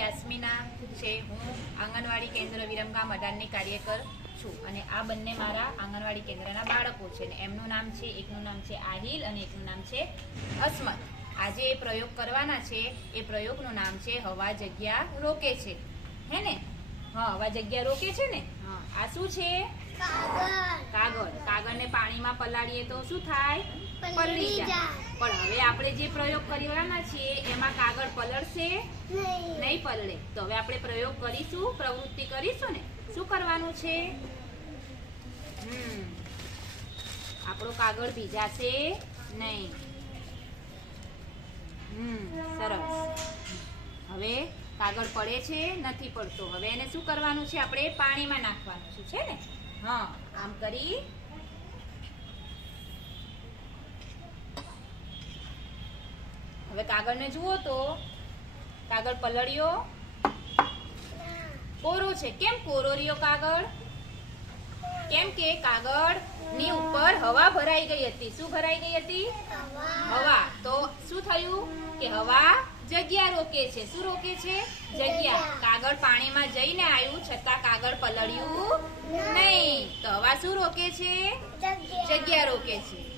યાસ્મિના છે. હું આંગણવાડી કેન્દ્ર વિરમગામ 18 ની કાર્યકર છું અને આ બંને મારા આંગણવાડી કેન્દ્રના બાળકો છે અને એમનું નામ છે, એકનું નામ છે આહિલ અને એકનું નામ છે અસ્મત. આજે એ પ્રયોગ કરવાના છે. એ પ્રયોગનું નામ છે હવા જગ્યા રોકે છે. હે ને? હા, હવા જગ્યા રોકે છે ને. હા, આ શું છે? કાગળ. કાગળને પાણીમાં પલાળીએ તો શું થાય? પલળી જાય. પણ હવે આપણે જે પ્રયોગ કરવાના છીએ એમાં કાગળ પલળશે નહીં પલળે. તો હવે આપણે પ્રયોગ કરીશું, પ્રવૃત્તિ કરીશું ને. શું કરવાનું છે? આપણો કાગળ ભીજાશે નહીં. સરસ. હવે કાગળ પડે છે? નથી પડતો. હવે એને શું કરવાનું છે? આપણે પાણીમાં નાખવાનું છે ને. હા, આમ કરી હવે કાગળને જુઓ તો કાગળ પલળ્યો? કોરો છે. કેમ કોરો રહ્યો કાગળ? કેમ કે કાગળ ની ઉપર હવા ભરાઈ ગઈ હતી. શું ભરાઈ ગઈ હતી? હવા. તો શું થયું કે હવા જગ્યા રોકે છે. શું રોકે છે? જગ્યા. કાગળ પાણીમાં જઈને આવ્યું છતાં કાગળ પલળ્યું નહીં. તો હવા શું રોકે છે? જગ્યા રોકે છે.